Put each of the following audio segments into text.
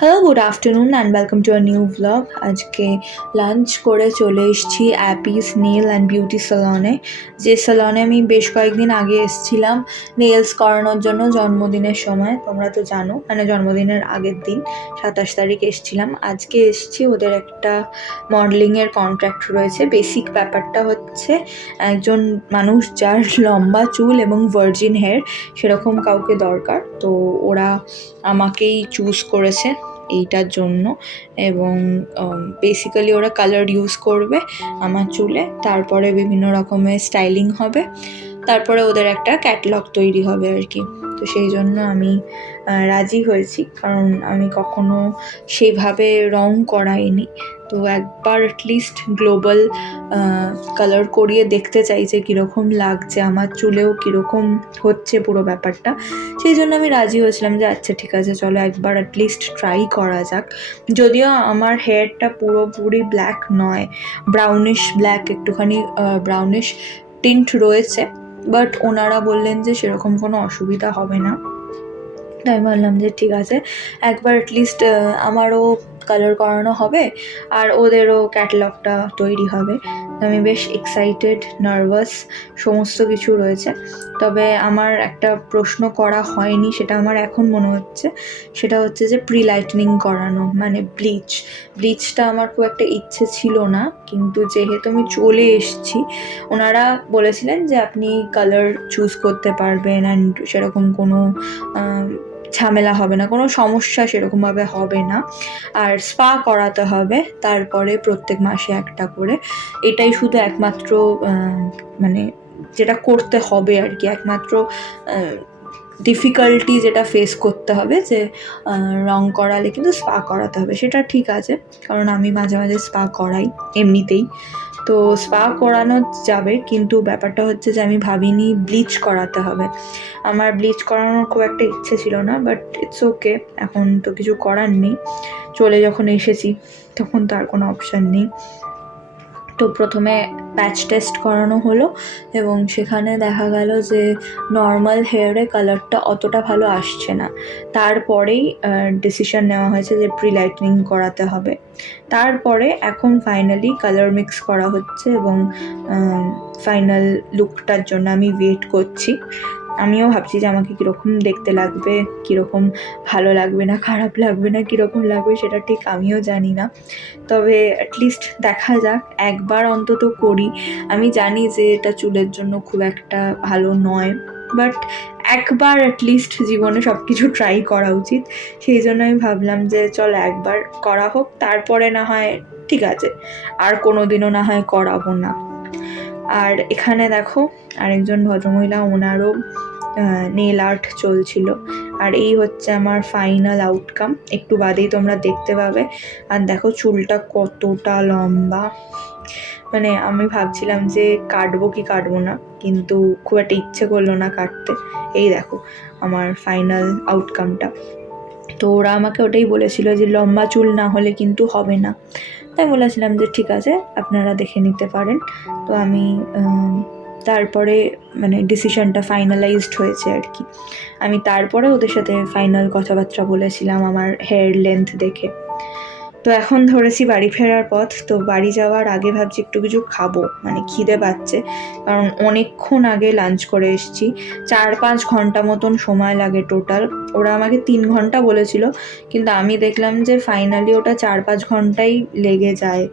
Hello, good afternoon and welcome to a new vlog. আজকে lunch করে চলে এসেছি অ্যাপিস নেল অ্যান্ড বিউটি স্যালনে। যে স্যালনে আমি বেশ কয়েকদিন আগে এসেছিলাম নেলস করানোর জন্য জন্মদিনের সময়। তোমরা তো জানো, মানে জন্মদিনের আগের দিন 27 তারিখ এসেছিলাম। আজকে এসেছি, ওদের একটা মডেলিংয়ের কন্ট্রাক্ট রয়েছে। বেসিক ব্যাপারটা হচ্ছে একজন মানুষ যার লম্বা চুল এবং ভার্জিন হেয়ার সেরকম কাউকে দরকার। তো ওরা আমাকেই চুজ করেছে এইটার জন্য, এবং বেসিক্যালি ওরা কালার ইউজ করবে আমার চুলে, তারপরে বিভিন্ন রকমের স্টাইলিং হবে, তারপরে ওদের একটা ক্যাটালগ তৈরি হবে আর কি। তো সেই জন্য আমি রাজি হয়েছি, কারণ আমি কখনো সেইভাবে রং করাইনি। তো একবার অ্যাটলিস্ট গ্লোবাল কালার করিয়ে দেখতে চাই যে কীরকম লাগছে, আমার চুলেও কীরকম হচ্ছে পুরো ব্যাপারটা। সেই জন্য আমি রাজি হয়েছিলাম যে আচ্ছা ঠিক আছে, চলো একবার অ্যাটলিস্ট ট্রাই করা যাক। যদিও আমার হেয়ারটা পুরোপুরি ব্ল্যাক নয়, ব্রাউনিশ ব্ল্যাক, একটুখানি ব্রাউনিশ টিন্ট রয়েছে, বাট ওনারা বললেন যে সেরকম কোনো অসুবিধা হবে না। তাই ভাবলাম যে ঠিক আছে, একবার অ্যাটলিস্ট আমারও কালার করানো হবে আর ওদেরও ক্যাটালগটা তৈরি হবে। তো আমি বেশ এক্সাইটেড, নার্ভাস, সমস্ত কিছু রয়েছে। তবে আমার একটা প্রশ্ন করা হয়নি, সেটা আমার এখন মনে হচ্ছে, সেটা হচ্ছে যে প্রি লাইটনিং করানো, মানে ব্লিচটা আমার খুব একটা ইচ্ছে ছিল না, কিন্তু যেহেতু আমি চলে এসেছি, ওনারা বলেছিলেন যে আপনি কালার চুজ করতে পারবেন অ্যান্ড সেরকম কোনো ঝামেলা হবে না, কোনো সমস্যা সেরকমভাবে হবে না। আর স্পা করাতে হবে, তারপরে প্রত্যেক মাসে একটা করে। এটাই শুধু একমাত্র মানে যেটা করতে হবে আর কি, একমাত্র ডিফিকাল্টি যেটা ফেস করতে হবে, যে রং করালে কিন্তু স্পা করাতে হবে। সেটা ঠিক আছে, কারণ আমি মাঝে মাঝে স্পা করাই এমনিতেই, তো স্পা করানো যাবে। কিন্তু ব্যাপারটা হচ্ছে যে আমি ভাবিনি ব্লিচ করাতে হবে। আমার ব্লিচ করানোর খুব একটা ইচ্ছে ছিল না, বাট ইটস ওকে, এখন তো কিছু করার নেই। চলে যখন এসেছি তখন তো আর কোনো অপশান নেই। তো প্রথমে প্যাচ টেস্ট করানো হলো, এবং সেখানে দেখা গেল যে নর্মাল হেয়ারে কালারটা অতটা ভালো আসছে না। তারপরেই ডিসিশন নেওয়া হয়েছে যে প্রি লাইটনিং করাতে হবে। তারপরে এখন ফাইনালি কালার মিক্স করা হচ্ছে, এবং ফাইনাল লুকটার জন্য আমি ওয়েট করছি। আমিও ভাবছি যে আমাকে কীরকম দেখতে লাগবে, কীরকম ভালো লাগবে না, খারাপ লাগবে না, কীরকম লাগবে সেটা ঠিক আমিও জানি না। তবে অ্যাটলিস্ট দেখা যাক, একবার অন্তত করি। আমি জানি যে এটা চুলের জন্য খুব একটা ভালো নয়, বাট একবার অ্যাটলিস্ট জীবনে সব কিছু ট্রাই করা উচিত। সেই জন্য আমি ভাবলাম যে চল একবার করা হোক, তারপরে না হয় ঠিক আছে, আর কোনো দিনও না হয় করাবো না। আর এখানে দেখো আরেকজন ভদ্রমহিলা, ওনারও নেল আর্ট চলছিল। আর এই হচ্ছে আমার ফাইনাল আউটকাম, একটু বাদেই তোমরা দেখতে পাবে। আর দেখো চুলটা কতটা লম্বা, মানে আমি ভাবছিলাম যে কাটবো কি কাটবো না, কিন্তু খুব একটা ইচ্ছে করলো না কাটতে। এই দেখো আমার ফাইনাল আউটকামটা। তো ওরা আমাকে ওটাই বলেছিল যে লম্বা চুল না হলে কিন্তু হবে না। তাই বলেছিলাম যে ঠিক আছে, আপনারা দেখে নিতে পারেন। তো আমি তারপরে মানে ডিসিশনটা ফাইনালাইজড হয়েছে আর কি। আমি তারপরে ওদের সাথে ফাইনাল কথাবার্তা বলেছিলাম আমার হেয়ার লেন্থ দেখে। তো এখন ধরেছি বাড়ি ফেরার পথ। তো বাড়ি যাওয়ার আগে ভাবছি একটু কিছু খাবো, মানে খিদে পাচ্ছে, কারণ অনেকক্ষণ আগে লাঞ্চ করে এসেছি। 4-5 ঘন্টা মতন সময় লাগে টোটাল। ওরা আমাকে 3 ঘন্টা বলেছিল, কিন্তু আমি দেখলাম যে ফাইনালি ওটা 4-5 ঘন্টাই লেগে যায়।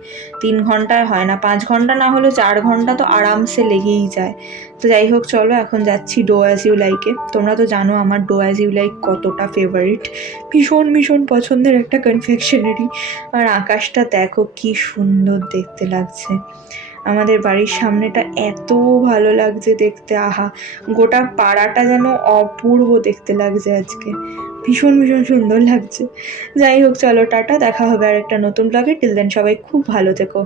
3 ঘন্টায় হয় না, 5 ঘন্টা না হলেও 4 ঘন্টা তো আরামসে লেগেই যায়। তো যাই হোক, চলো এখন যাচ্ছি ডো অ্যাজ ইউ লাইকে। তোমরা তো জানো আমার ডো অ্যাজ ইউ লাইক কতটা ফেভারিট, ভীষণ ভীষণ পছন্দের একটা কনফেকশনারি। আর আকাশটা দেখো কি সুন্দর দেখতে লাগছে, আমাদের বাড়ির সামনেটা এত ভালো লাগছে দেখতে, আহা, গোটা পাড়াটা যেন অপূর্ব দেখতে লাগছে আজকে, ভীষণ ভীষণ সুন্দর লাগছে। যাই হোক, চলো টাটা, দেখা হবে আর একটা নতুন ব্লগে। টিল দেন সবাই খুব ভালো থেকো।